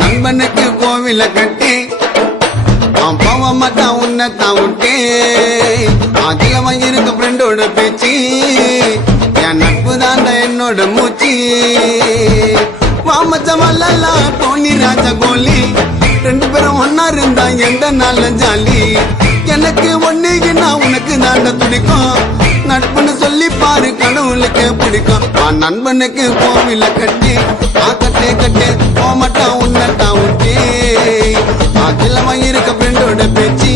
நண்பனுக்கு கோவில கட்டி பாவம் மட்டான் உன்னத்தான் விட்டே அதிகமா இருக்க ஃப்ரெண்டோட பேச்சு என் நட்பு தாண்ட என்னோட மூச்சு வாமச்சமல்லா டோனி ராஜா கோலி 2 பேரும் ஒன்னா இருந்தா எந்த நாள்ல ஜாலி எனக்கு ஒண்ணுக்குன்னா உனக்கு தாண்ட துடிக்கும் நட்புன்னு சொல்லி பாரு கடவுளுக்கு பிடிக்கும் நண்பனுக்கு கோவில கட்டி கட்டே கட்டே போமட்டா உன்னட்டா விட்டே அகிலமா இருக்க ஃப்ரெண்டோட பேச்சு